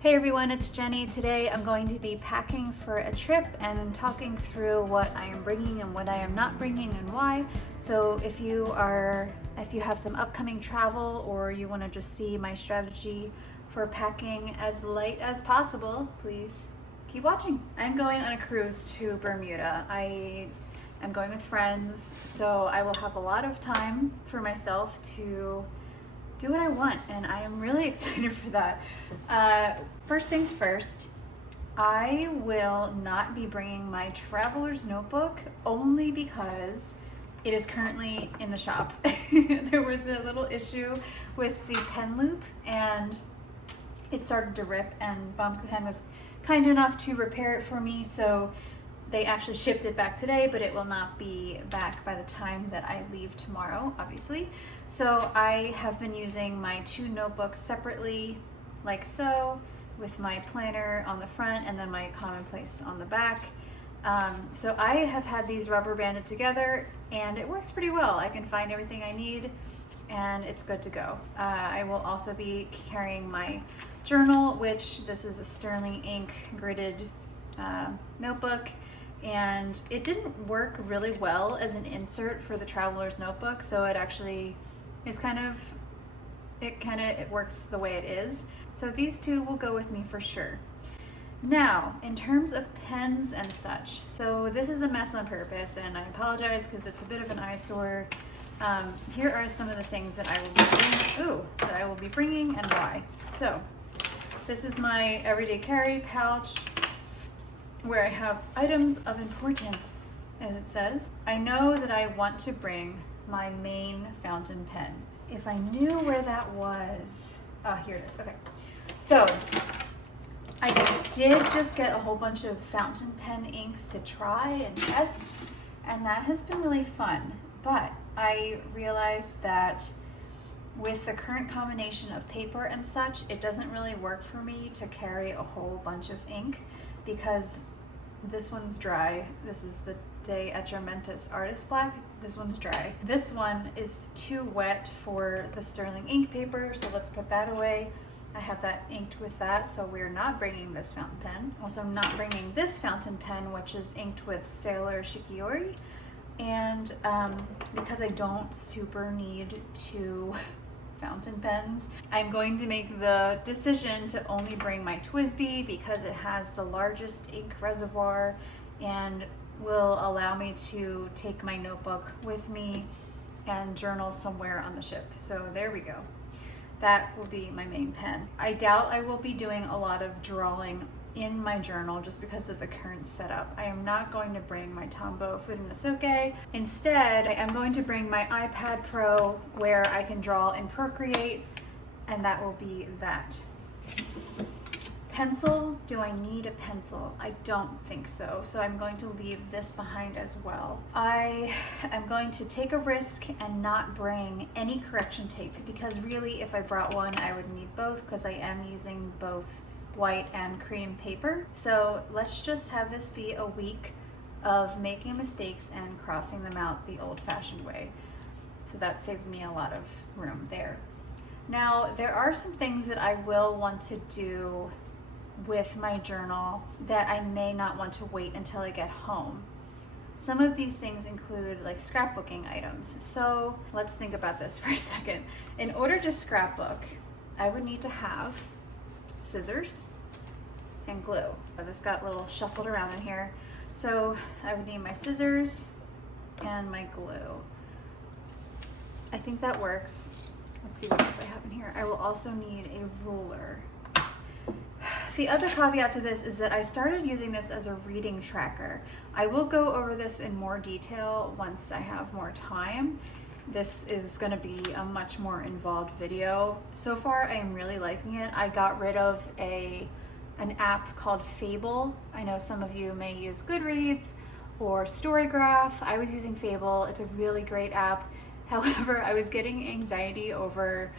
Hey everyone, it's Jenny. Today I'm going to be packing for a trip and talking through what I am bringing and what I am not bringing and why. So if you have some upcoming travel or you want to just see my strategy for packing as light as possible, please keep watching. I'm going on a cruise to Bermuda. I'm going with friends, so I will have a lot of time for myself to do what I want, and I am really excited for that. First things first, I will not be bringing my traveler's notebook only because it is currently in the shop. There was a little issue with the pen loop and it started to rip, and Pen was kind enough to repair it for me, so they actually shipped it back today, but it will not be back by the time that I leave tomorrow, obviously. So I have been using my two notebooks separately, like so, with my planner on the front and then my commonplace on the back. So I have had these rubber banded together and it works pretty well. I can find everything I need and it's good to go. I will also be carrying my journal, which this is a Sterling ink gridded notebook. And it didn't work really well as an insert for the traveler's notebook, so it actually is it works the way it is. So these two will go with me for sure. Now, in terms of pens and such, so this is a mess on purpose, and I apologize because it's a bit of an eyesore. Here are some of the things that I will be bringing and why. So this is my everyday carry pouch, where I have items of importance, as it says. I know that I want to bring my main fountain pen. If I knew where that was, here it is, okay. So, I did just get a whole bunch of fountain pen inks to try and test, and that has been really fun. But I realized that with the current combination of paper and such, it doesn't really work for me to carry a whole bunch of ink, because this one's dry. This is the De Atramentis Artist Black. This one's dry. This one is too wet for the Sterling ink paper, so let's put that away. I have that inked with that, so we're not bringing this fountain pen. Also not bringing this fountain pen, which is inked with Sailor Shikiori. And because I don't super need two fountain pens, I'm going to make the decision to only bring my TWSBI because it has the largest ink reservoir and will allow me to take my notebook with me and journal somewhere on the ship. So there we go. That will be my main pen. I doubt I will be doing a lot of drawing in my journal just because of the current setup. I am not going to bring my Tombow Furunosuke. Instead, I am going to bring my iPad Pro where I can draw in Procreate, and that will be that. Pencil, do I need a pencil? I don't think so, so I'm going to leave this behind as well. I am going to take a risk and not bring any correction tape, because really if I brought one I would need both, because I am using both white and cream paper. So let's just have this be a week of making mistakes and crossing them out the old-fashioned way. So that saves me a lot of room there. Now, there are some things that I will want to do with my journal that I may not want to wait until I get home. Some of these things include like scrapbooking items. So let's think about this for a second. In order to scrapbook, I would need to have scissors and glue. This got a little shuffled around in here. So I would need my scissors and my glue. I think that works. Let's see what else I have in here. I will also need a ruler. The other caveat to this is that I started using this as a reading tracker. I will go over this in more detail once I have more time. This is going to be a much more involved video. So far, I am really liking it. I got rid of an app called Fable. I know some of you may use Goodreads or Storygraph. I was using Fable. It's a really great app. However, I was getting anxiety over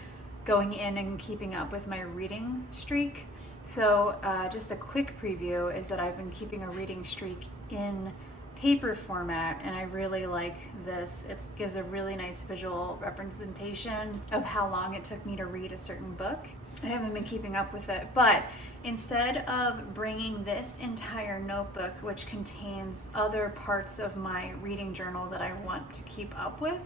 going in and keeping up with my reading streak. So just a quick preview is that I've been keeping a reading streak in paper format, and I really like this. It gives a really nice visual representation of how long it took me to read a certain book. I haven't been keeping up with it, but instead of bringing this entire notebook, which contains other parts of my reading journal that I want to keep up with,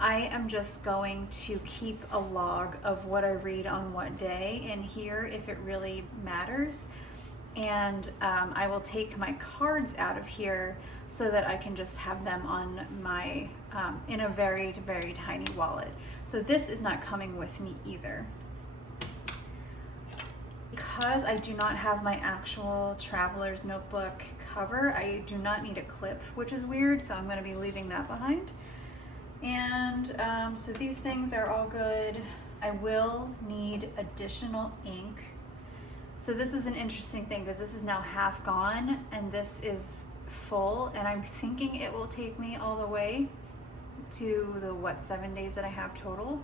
I am just going to keep a log of what I read on what day in here if it really matters. And I will take my cards out of here so that I can just have them on my, in a very, very tiny wallet. So this is not coming with me either. Because I do not have my actual traveler's notebook cover, I do not need a clip, which is weird, so I'm going to be leaving that behind. And so these things are all good. I will need additional ink. So this is an interesting thing because this is now half gone and this is full, and I'm thinking it will take me all the way to the 7 days that I have total.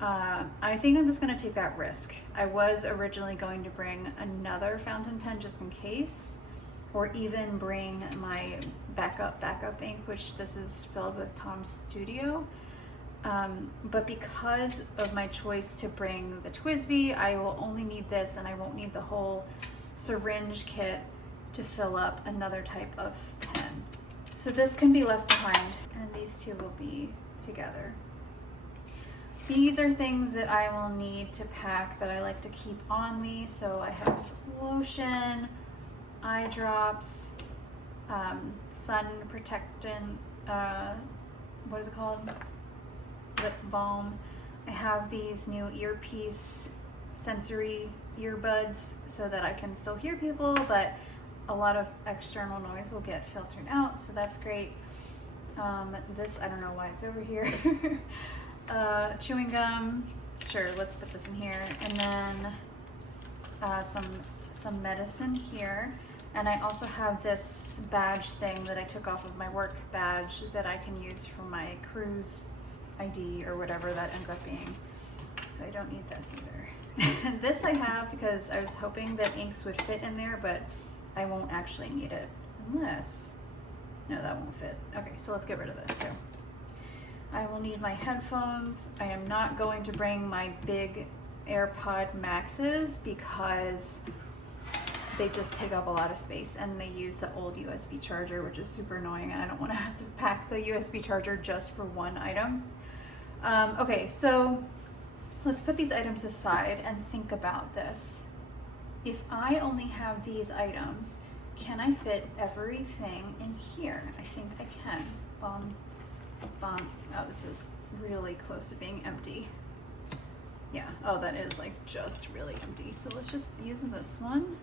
I think I'm just going to take that risk. I was originally going to bring another fountain pen just in case, or even bring my backup ink, which this is filled with Tom's Studio. But because of my choice to bring the TWSBI, I will only need this, and I won't need the whole syringe kit to fill up another type of pen. So this can be left behind, and these two will be together. These are things that I will need to pack that I like to keep on me. So I have lotion, eye drops, sun protectant, what is it called? Lip balm. I have these new earpiece sensory earbuds so that I can still hear people, but a lot of external noise will get filtered out, so that's great. This, I don't know why it's over here. Chewing gum, sure, let's put this in here, and then some medicine here. And I also have this badge thing that I took off of my work badge that I can use for my cruise ID or whatever that ends up being. So I don't need this either. This I have because I was hoping that inks would fit in there, but I won't actually need it unless, no, that won't fit. Okay, so let's get rid of this too. I will need my headphones. I am not going to bring my big AirPod Maxes because they just take up a lot of space and they use the old USB charger, which is super annoying, and I don't want to have to pack the USB charger just for one item. Okay, so let's put these items aside and think about this. If I only have these items, can I fit everything in here? I think I can. Bum, bum. Oh, this is really close to being empty. Yeah, oh, that is like just really empty. So let's just use this one.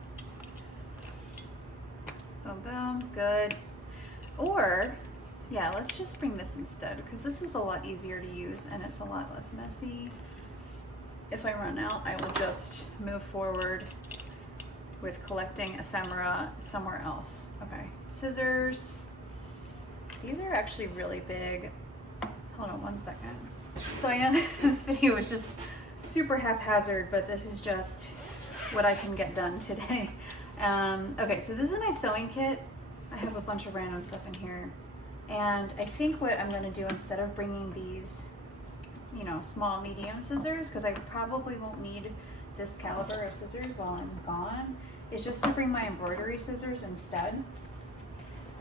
Boom, boom, good. Or, yeah, let's just bring this instead because this is a lot easier to use and it's a lot less messy. If I run out, I will just move forward with collecting ephemera somewhere else. Okay, scissors. These are actually really big. Hold on one second. So I know this video was just super haphazard, but this is just what I can get done today. Okay, so this is my sewing kit. I have a bunch of random stuff in here. And I think what I'm gonna do instead of bringing these, you know, small, medium scissors, because I probably won't need this caliber of scissors while I'm gone, is just to bring my embroidery scissors instead.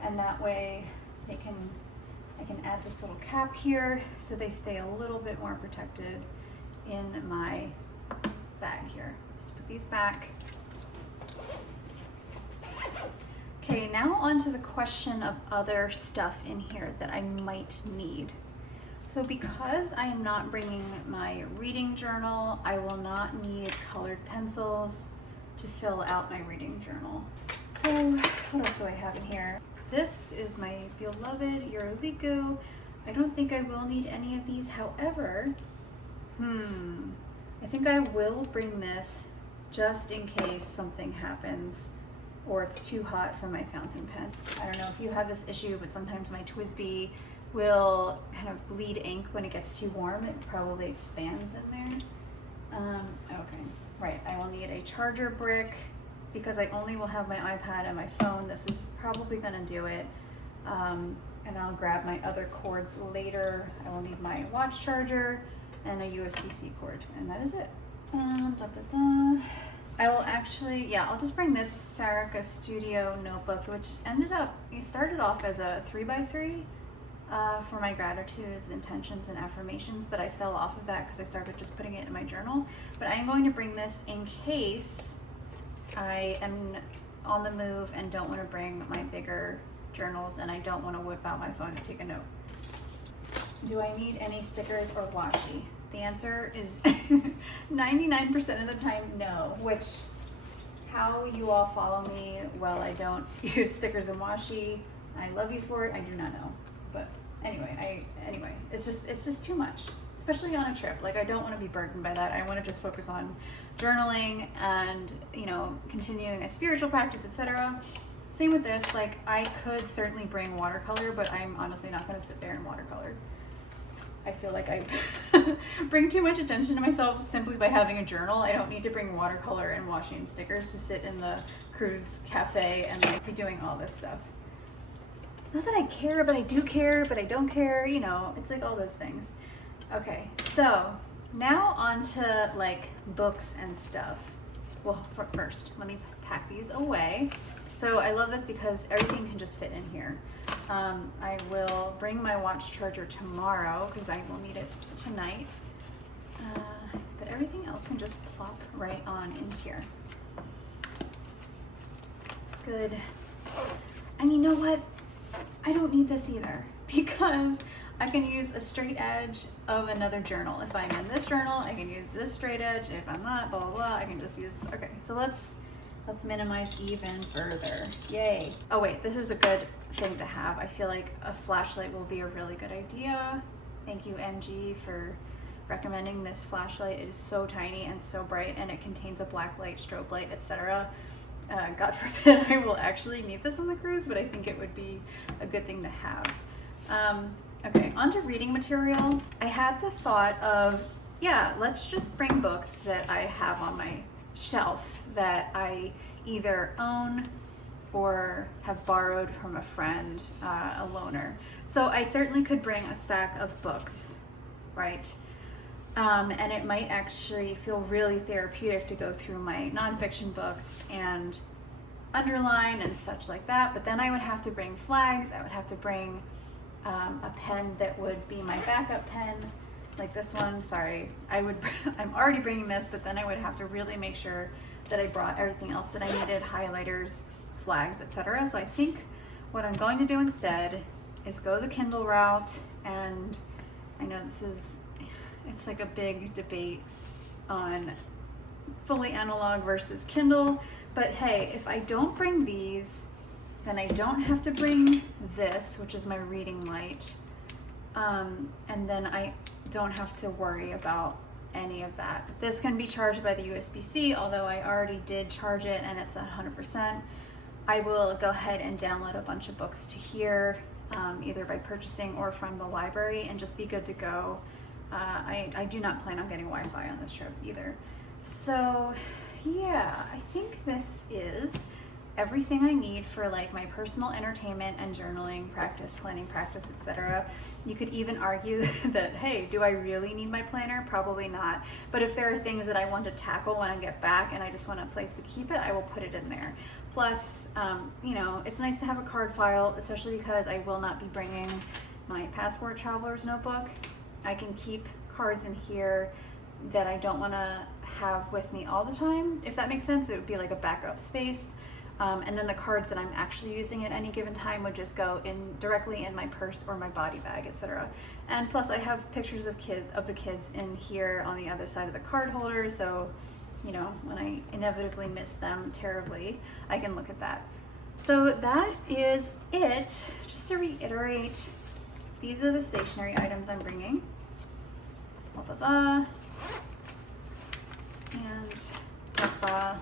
And that way I can add this little cap here so they stay a little bit more protected in my bag here. Just put these back. Okay, now on to the question of other stuff in here that I might need. So because I am not bringing my reading journal, I will not need colored pencils to fill out my reading journal. So what else do I have in here? This is my beloved Eurolico. I don't think I will need any of these. However, I think I will bring this just in case something happens or it's too hot for my fountain pen. I don't know if you have this issue, but sometimes my TWSBI will kind of bleed ink when it gets too warm. It probably expands in there. Okay, right, I will need a charger brick because I only will have my iPad and my phone. This is probably gonna do it. And I'll grab my other cords later. I will need my watch charger and a USB-C cord, and that is it. I will actually, yeah, I'll just bring this Sarika Studio notebook, which it started off as a 3x3 for my gratitudes, intentions, and affirmations, but I fell off of that because I started just putting it in my journal. But I'm going to bring this in case I am on the move and don't want to bring my bigger journals and I don't want to whip out my phone to take a note. Do I need any stickers or washi? The answer is 99% of the time no, which how you all follow me, well, I don't use stickers and washi. I love you for it, I do not know. But anyway, it's just too much, especially on a trip. Like, I don't want to be burdened by that. I want to just focus on journaling and, you know, continuing a spiritual practice, etc. Same with this. Like, I could certainly bring watercolor, but I'm honestly not going to sit there and watercolor. I feel like I bring too much attention to myself simply by having a journal. I don't need to bring watercolor and washi and stickers to sit in the cruise cafe and like be doing all this stuff. Not that I care, but I do care, but I don't care, you know, it's like all those things. Okay, so now on to like books and stuff. Well, first, let me pack these away. So I love this because everything can just fit in here. I will bring my watch charger tomorrow because I will need it tonight. But everything else can just plop right on in here. Good. And you know what? I don't need this either because I can use a straight edge of another journal. If I'm in this journal, I can use this straight edge. If I'm not, blah, blah, blah, I can just use, okay. So let's minimize even further. Yay. Oh wait, this is a good thing to have. I feel like a flashlight will be a really good idea. Thank you, MG, for recommending this flashlight. It is so tiny and so bright, and it contains a black light, strobe light, etc. God forbid I will actually need this on the cruise, but I think it would be a good thing to have. Okay, on to reading material. I had the thought of, yeah, let's just bring books that I have on my shelf that I either own or have borrowed from a friend, a loaner. So I certainly could bring a stack of books, right? And it might actually feel really therapeutic to go through my nonfiction books and underline and such like that. But then I would have to bring flags. I would have to bring a pen that would be my backup pen, like this one. Sorry, I'm already bringing this, but then I would have to really make sure that I brought everything else that I needed, highlighters, flags, etc. So I think what I'm going to do instead is go the Kindle route, and I know it's like a big debate on fully analog versus Kindle, but hey, if I don't bring these, then I don't have to bring this, which is my reading light, and then I don't have to worry about any of that. This can be charged by the USB-C, although I already did charge it and it's 100%. I will go ahead and download a bunch of books to here, either by purchasing or from the library, and just be good to go. I do not plan on getting Wi-Fi on this trip either. So yeah, I think this is everything I need for like my personal entertainment and journaling practice, planning practice, etc. You could even argue that, hey, do I really need my planner? Probably not. But if there are things that I want to tackle when I get back and I just want a place to keep it, I will put it in there. Plus, you know, it's nice to have a card file, especially because I will not be bringing my passport traveler's notebook. I can keep cards in here that I don't want to have with me all the time, if that makes sense. It would be like a backup space. And then the cards that I'm actually using at any given time would just go in directly in my purse or my body bag, etc. And plus I have pictures of the kids in here on the other side of the card holder, so you know, when I inevitably miss them terribly, I can look at that. So that is it. Just to reiterate, these are the stationery items I'm bringing. Blah, blah, blah. And blah, blah,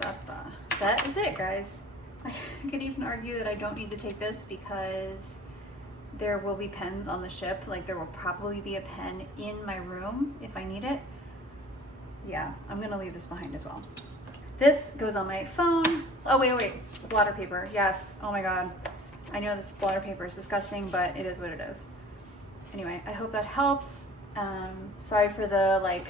blah, blah. That is it, guys. I could even argue that I don't need to take this because there will be pens on the ship. Like, there will probably be a pen in my room if I need it. Yeah, I'm gonna leave this behind as well. This goes on my phone. Oh, wait, blotter paper. Yes, oh my God. I know this splatter paper is disgusting, but it is what it is. Anyway, I hope that helps. Sorry for the like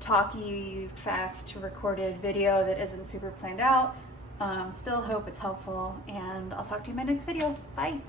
talky, fast recorded video that isn't super planned out. Still hope it's helpful, and I'll talk to you in my next video. Bye.